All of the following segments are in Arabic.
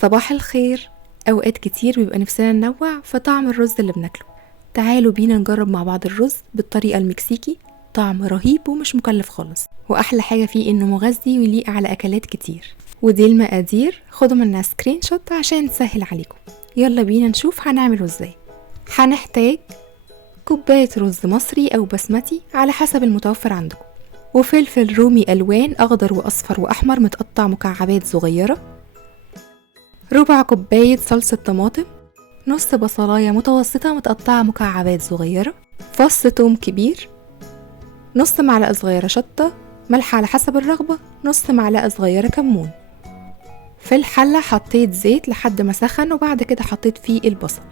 صباح الخير. اوقات كتير بيبقى نفسنا ننوع في طعم الرز اللي بناكله. تعالوا بينا نجرب مع بعض الرز بالطريقة المكسيكي. طعم رهيب ومش مكلف خالص، واحلى حاجة فيه انه مغذي ويليق على اكلات كتير. ودي المقادير، خدوا منها سكرين شوت عشان تسهل عليكم. يلا بينا نشوف هنعمله ازاي. هنحتاج كوباية رز مصري او بسمتي على حسب المتوفر عندكم، وفلفل رومي الوان اخضر واصفر واحمر متقطع مكعبات صغيرة، ربع كوباية صلصة طماطم، نص بصلاية متوسطة متقطعة مكعبات صغيرة، فص توم كبير، نص معلقة صغيرة شطة، ملح على حسب الرغبة، نص معلقة صغيرة كمون. في الحلة حطيت زيت لحد ما سخن، وبعد كده حطيت فيه البصل.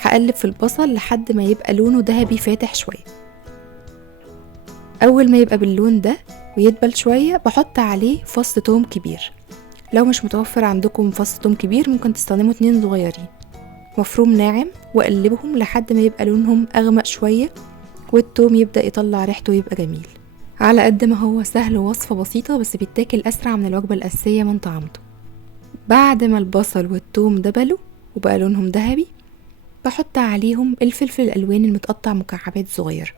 هقلب في البصل لحد ما يبقى لونه ذهبي فاتح شوية. أول ما يبقى باللون ده ويدبل شوية بحط عليه فص توم كبير. لو مش متوفر عندكم فص توم كبير ممكن تستخدموا 2 صغيرين مفروم ناعم، واقلبهم لحد ما يبقى لونهم اغمق شوية والتوم يبدأ يطلع ريحته ويبقى جميل. على قد ما هو سهل ووصفة بسيطة، بس بيتاكل اسرع من الوجبة الاساسية من طعمته. بعد ما البصل والتوم دبلوا وبقى لونهم ذهبي بحط عليهم الفلفل الالوان المتقطع مكعبات صغيرة.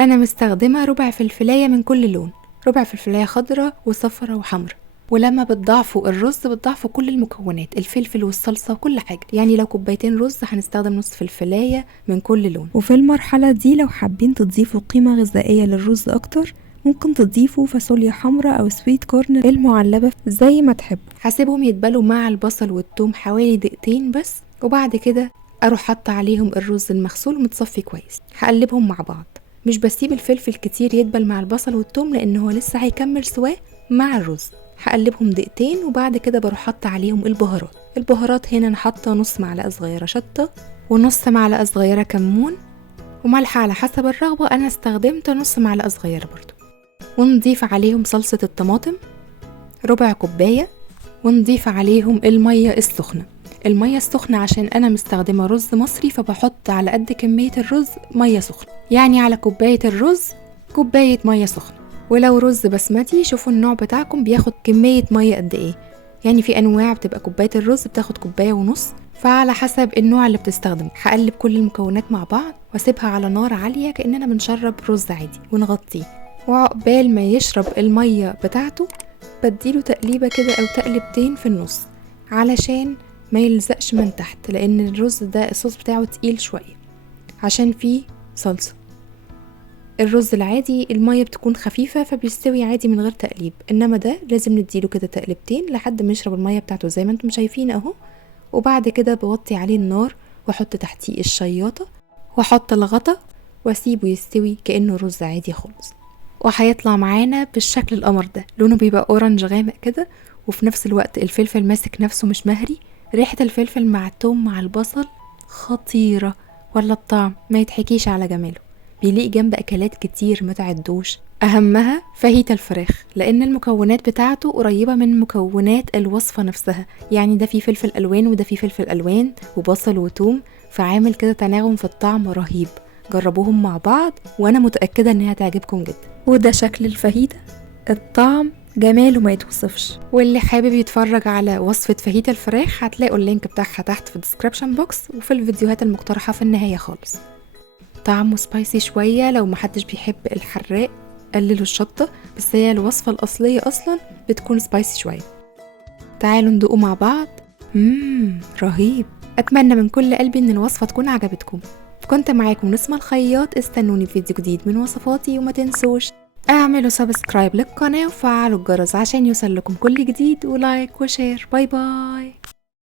انا مستخدمة ربع فلفلاية من كل لون، ربع فلفلاية خضراء وصفرة وحمرا. ولما بتضعفوا الرز بتضعفوا كل المكونات، الفلفل والصلصة وكل حاجة. يعني لو كوبايتين رز هنستخدم نص فلفلاية من كل لون. وفي المرحلة دي لو حابين تضيفوا قيمة غذائية للرز اكتر ممكن تضيفوا فاصوليا حمراء او سويت كورن المعلبة زي ما تحبوا. هسيبهم يتبلوا مع البصل والثوم حوالي دقيقتين بس، وبعد كده اروح حاطه عليهم الرز المغسول ومتصفي كويس. هقلبهم مع بعض، مش بسيب الفلفل كتير يدبل مع البصل والثوم لان هو لسه هيكمل سواه مع الرز. هقلبهم دقيقتين وبعد كده بروح حاطه عليهم البهارات هنا انا حاطه نص معلقه صغيره شطه، ونص معلقه صغيره كمون، وملح على حسب الرغبه. انا استخدمت نص معلقه صغيره برضو. ونضيف عليهم صلصه الطماطم ربع كوبايه، ونضيف عليهم الميه السخنه عشان انا مستخدمه رز مصري، فبحط على قد كميه الرز ميه سخنه، يعني على كوبايه الرز كوبايه ميه سخنه. ولو رز بسمتي شوفوا النوع بتاعكم بياخد كمية مية قد ايه، يعني في انواع بتبقى كوباية الرز بتاخد كوباية ونص، فعلى حسب النوع اللي بتستخدمه. هقلب كل المكونات مع بعض واسيبها على نار عالية كأننا بنشرب رز عادي ونغطيه. وعقبال ما يشرب المية بتاعته بديله تقليبة كده او تقلبتين في النص علشان ما يلزقش من تحت، لان الرز ده الصوص بتاعه تقيل شوية عشان فيه صلصة. الرز العادي المية بتكون خفيفة فبيستوي عادي من غير تقليب، انما ده لازم نديله كده تقلبتين لحد ما يشرب المية بتاعته زي ما انتم شايفين اهو. وبعد كده بوطي عليه النار واحط تحتيه الشياطة واحط الغطا واسيبه يستوي كأنه رز عادي خالص. وهيطلع معانا بالشكل القمر ده، لونه بيبقى اورنج غامق كده، وفي نفس الوقت الفلفل ماسك نفسه مش مهري. ريحة الفلفل مع الثوم مع البصل خطيرة، ولا الطعم ما يتحكيش على جماله. بيليق جنب اكلات كتير ما تعدوش، اهمها فاهيتا الفراخ، لان المكونات بتاعته قريبة من مكونات الوصفة نفسها. يعني ده فيه فلفل الوان وده فيه فلفل الوان وبصل وتوم، فعامل كده تناغم في الطعم رهيب. جربوهم مع بعض وانا متأكدة انها تعجبكم جدا. وده شكل الفاهيتا، الطعم جماله ما يتوصفش. واللي حابب يتفرج على وصفة فاهيتا الفراخ هتلاقوا اللينك بتاعها تحت في الديسكريبشن بوكس وفي الفيديوهات المقترحة في النهاية خالص. طعمه سبايسي شوية، لو محدش بيحب الحراق قللوا الشطة، بس هي الوصفة الأصلية أصلا بتكون سبايسي شوية. تعالوا ندوقوا مع بعض. رهيب. أتمنى من كل قلبي إن الوصفة تكون عجبتكم. كنت معاكم نسمة الخياط، استنوني في فيديو جديد من وصفاتي، وما تنسوش اعملوا سبسكرايب للقناة وفعلوا الجرس عشان يوصل لكم كل جديد، ولايك وشير. باي باي.